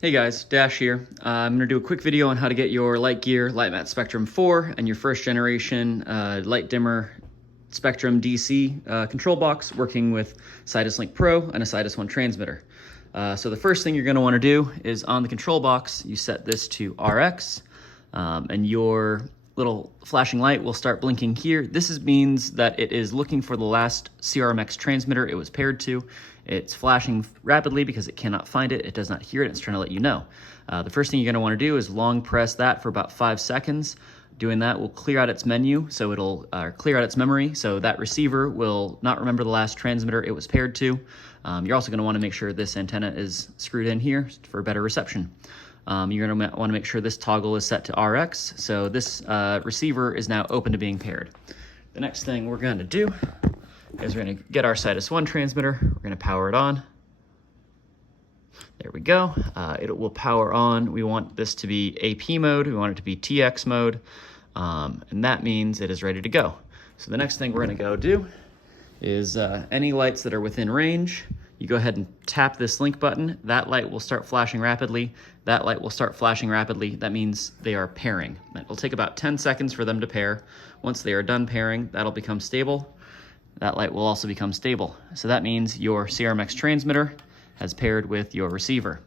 Hey guys, Dash here. I'm going to do a quick video on how to get your LiteGear LiteMat Spectrum 4 and your first generation LiteDimmer Spectrum DC control box working with Sidus Link Pro and a Sidus One transmitter. So the first thing you're going to want to do is on the control box, you set this to RX and your little flashing light will start blinking here. This means that it is looking for the last CRMX transmitter it was paired to. It's flashing rapidly because it cannot find it. It does not hear it. It's trying to let you know. The first thing you're going to want to do is long press that for about 5 seconds. Doing that will clear out its menu, so it'll clear out its memory, so that receiver will not remember the last transmitter it was paired to. You're also going to want to make sure this antenna is screwed in here for better reception. You're going to want to make sure this toggle is set to RX, so this receiver is now open to being paired. The next thing we're going to do is we're going to get our Sidus One transmitter. We're going to power it on. There we go. It will power on. We want this to be AP mode. We want it to be TX mode. And that means it is ready to go. So the next thing we're going to go do is any lights that are within range, you go ahead and tap this link button. That light will start flashing rapidly. That light will start flashing rapidly. That means they are pairing. It will take about 10 seconds for them to pair. Once they are done pairing, that'll become stable. That light will also become stable. So that means your CRMX transmitter has paired with your receiver.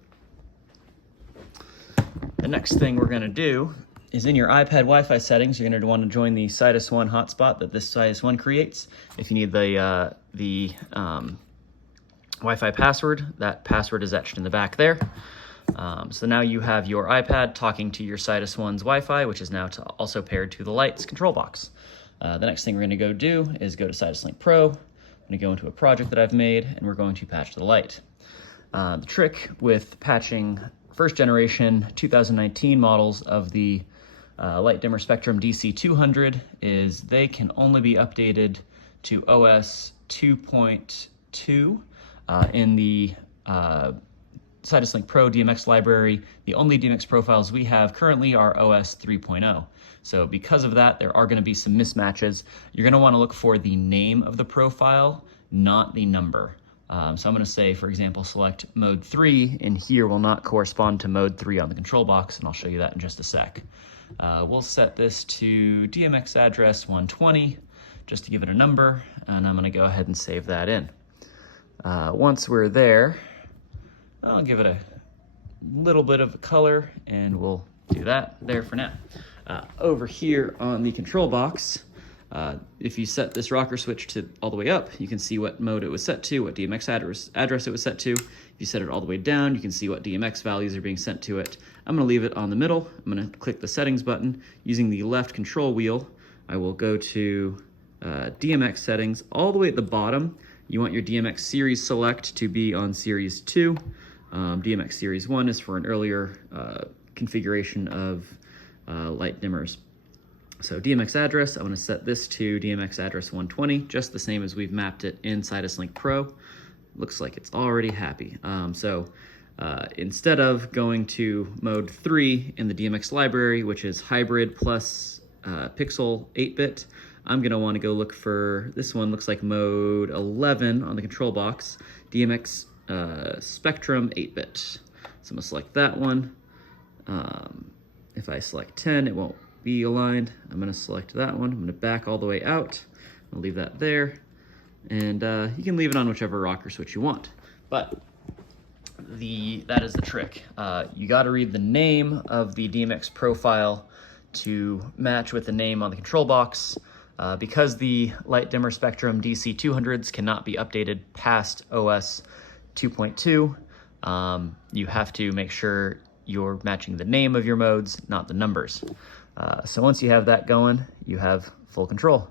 The next thing we're going to do is in your iPad Wi-Fi settings, you're going to want to join the Sidus One hotspot that this Sidus One creates. If you need the Wi-Fi password, that password is etched in the back there. So now you have your iPad talking to your Sidus One's Wi-Fi, which is now also paired to the Light's control box. The next thing we're going to go do is go to Sidus Link Pro. I'm going to go into a project that I've made, and we're going to patch the light. The trick with patching first generation 2019 models of the LiteDimmer Spectrum DC200 is they can only be updated to OS 2.2 in the Sidus Link Pro DMX library. The only DMX profiles we have currently are OS 3.0. So because of that, there are going to be some mismatches. You're going to want to look for the name of the profile, not the number. So I'm going to say, for example, select mode 3, and here will not correspond to mode 3 on the control box, and I'll show you that in just a sec. We'll set this to DMX address 120, just to give it a number, and I'm going to go ahead and save that in. Once we're there, I'll give it a little bit of color, and we'll do that there for now. Over here on the control box, if you set this rocker switch to all the way up, you can see what mode it was set to, what DMX address it was set to. If you set it all the way down, you can see what DMX values are being sent to it. I'm going to leave it on the middle. I'm going to click the settings button. Using the left control wheel, I will go to DMX settings. All the way at the bottom, you want your DMX series select to be on series 2. DMX series 1 is for an earlier configuration of LiteDimmers. So DMX address, I want to set this to DMX address 120, just the same as we've mapped it in Sidus Link Pro. Looks like it's already happy. Instead of going to mode 3 in the DMX library, which is hybrid plus pixel 8-bit, I'm going to want to go look for, this one looks like mode 11 on the control box, DMX Spectrum 8-bit. So I'm going to select that one. If I select 10, it won't be aligned. I'm going to select that one. I'm going to back all the way out. I'll leave that there. And you can leave it on whichever rocker switch you want. But that is the trick. You got to read the name of the DMX profile to match with the name on the control box. Because the LiteDimmer Spectrum DC200s cannot be updated past OS 2.2, you have to make sure you're matching the name of your modes, not the numbers. So once you have that going, you have full control.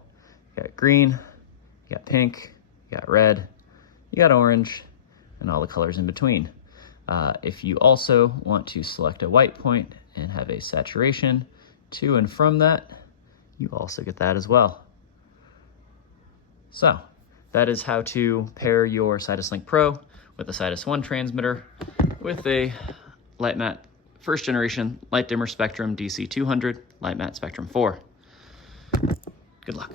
You got green, you got pink, you got red, you got orange, and all the colors in between. If you also want to select a white point and have a saturation to and from that, you also get that as well. So that is how to pair your Sidus Link Pro with a Sidus One transmitter with a LiteMat first generation LiteDimmer Spectrum DC200 LiteMat Spectrum 4. Good luck.